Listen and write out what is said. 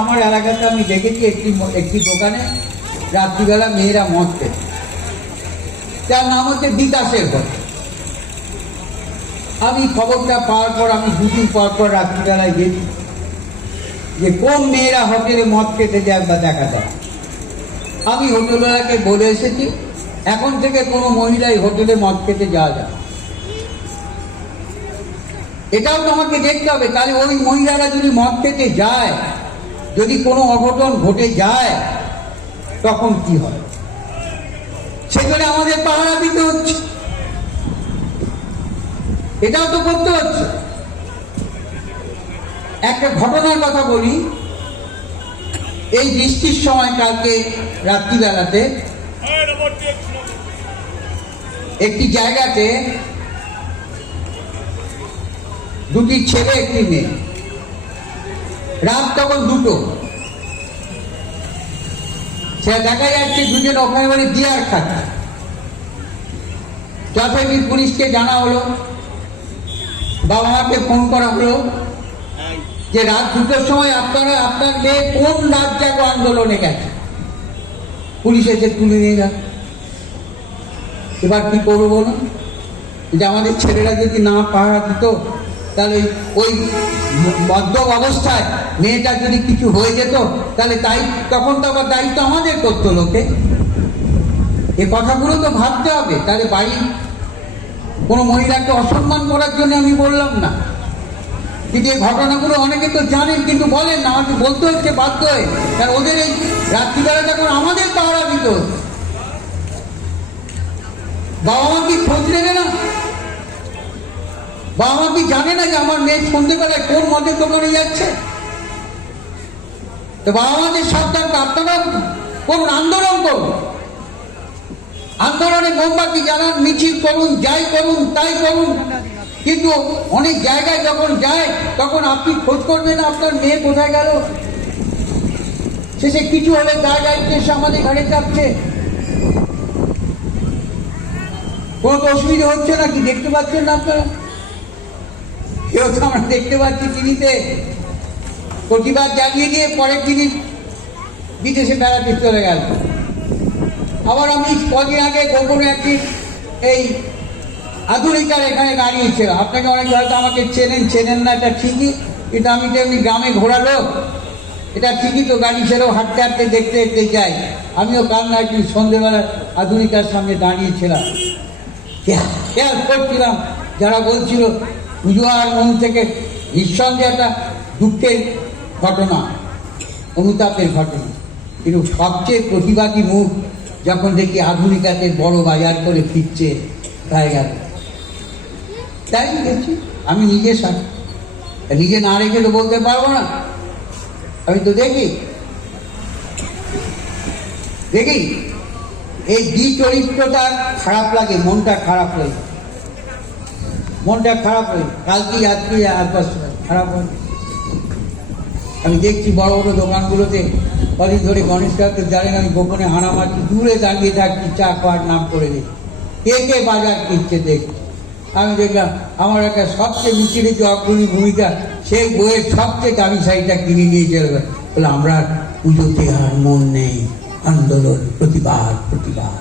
আমার এলাকাতে আমি দেখেছি একটি একটি দোকানে রাত্রিবেলা মেয়েরা মদ খেত। যার নাম হচ্ছে বিকাশের ঘর। আমি খবরটা পাওয়ার পর, আমি দুদিন পর পর রাত্রিবেলায় গেছি যে কোন মেয়েরা হোটেলে মদ খেতে যায় বা দেখা যায়। আমি হোটেলওয়ালাকে বলে এসেছি, এখন থেকে কোনো মহিলাই হোটেলে মদ খেতে যাওয়া যায় এটাও তোমাকে দেখতে হবে, তাহলে ওই মহিলারা যদি মদ খেতে যায় যদি কোনো অঘটন ঘটে যায়, তখন কি হয়? সেখানে আমাদের পাহারা দিতে হচ্ছে। এটাও তো করতে হচ্ছে। একটা ঘটনার কথা বলি। এই বৃষ্টির সময় কালকে রাত্রিবেলাতে একটি জায়গাতে দুটি ছেলে, একটি মেয়ে রাত তখন দুটো। সে দেখা যাচ্ছে দুজন ওখানে বলে বিয়ার খাচ্ছে। যথারীতি পুলিশকে জানা হলো। বাবা মাকে ফোন করা হলো যে রাত দুটোর সময় আপনারা আপনার মেয়ে কোন রাত জাগো আন্দোলনে গেছে? পুলিশ এসে তুলে নিয়ে গেল এবার কি করব বলুন? যে আমাদের ছেলেরা যদি না পাহারা দিত তাহলে ওই মদ্য অবস্থায় মেয়েটা যদি কিছু হয়ে যেত, তাহলে তাই তখন তো আবার দায়িত্ব আমাদের করতো লোকে। এ কথাগুলো তো ভাবতে হবে। তাহলে বাড়ি কোনো মহিলাকে অসম্মান করার জন্য আমি বললাম না। কিন্তু এই ঘটনাগুলো অনেকে তো জানেন, কিন্তু বলেন না। আমাকে বলতে হচ্ছে, বাধ্য হয়ে। কারণ ওদের এই রাত্রিবেলা তখন আমাদের পাহারা দিত, বাবা মা কি খোঁজ নেবে না? বাবা কি জানে না যে আমার মেয়ে সন্ধ্যেবেলায় কোন মদের দোকানে যাচ্ছে? তো বাবা মাদের সাবধান আপনারা করুন, আন্দোলন করুন। আন্দোলনে মোমবাতি জানান মিছিল করুন, যাই করুন, তাই করুন। কিন্তু অনেক জায়গায় যখন যায়, তখন আপনি খোঁজ করবেন আপনার মেয়ে কোথায় গেল। শেষে কিছু হলে গায়ে গাইতে এসে আমাদের ঘাড়ে চাপছে। কোনো অসুবিধা হচ্ছে না কি দেখতে পাচ্ছেন না আপনারা? কেউ তো আমরা দেখতে পাচ্ছি টিভিতে। প্রতিবাদ জানিয়ে দিয়ে পরের দিনই বিদেশে বেড়াতে চলে গেল। আবার আমি কদিন আগে গোপনে একটি এই আধুনিকার এখানে দাঁড়িয়েছিল আপনাকে অনেকে হয়তো আমাকে চেনেন চেনেন না, এটা ঠিকই। কিন্তু আমি তো এমনি গ্রামে ঘোরা লোক, এটা ঠিকই তো গাড়ি ছেড়েও হাঁটতে হাঁটতে দেখতে দেখতে যাই। আমিও কাল না একদিন সন্ধ্যেবেলা আধুনিকার সামনে দাঁড়িয়েছিলাম। খেয়াল করছিলাম? যারা বলছিল পুজো আর মন থেকে নিঃসন্দেহে একটা দুঃখের ঘটনা, অনুতাপের ঘটনা। কিন্তু সবচেয়ে প্রতিবাদী মুখ যখন দেখি আধুনিকাতে বড় বাজার করে ফিরছে, তাই গেল। তাই দেখছি আমি নিজে নিজে না রেখে তো বলতে পারব না। আমি তো দেখি। দেখি। এই বিচরিত্রটা খারাপ লাগে, মনটা খারাপ হয়ে যায়। মনটা খারাপ হয়ে। কালকে আজকে আর দশ খারাপ হয়ে আমি দেখছি বড় বড় দোকানগুলোতে, কদিন ধরে গণেশ ঠাকুর জানেন, আমি গোপনে হানা মারছি, দূরে দাঁড়িয়ে থাকছি, চা খাওয়ার নাম করে দিই কে কে বাজার কিনছে দেখছি। আমি দেখলাম, আমার একটা সবচেয়ে যে অগ্রণী ভূমিকা, সেই বইয়ের সবচেয়ে দামি শাড়িটা কিনে নিয়ে চলে বলে, আমরা পুজোতে আর মন নেই, আন্দোলন, প্রতিবাদ প্রতিবাদ।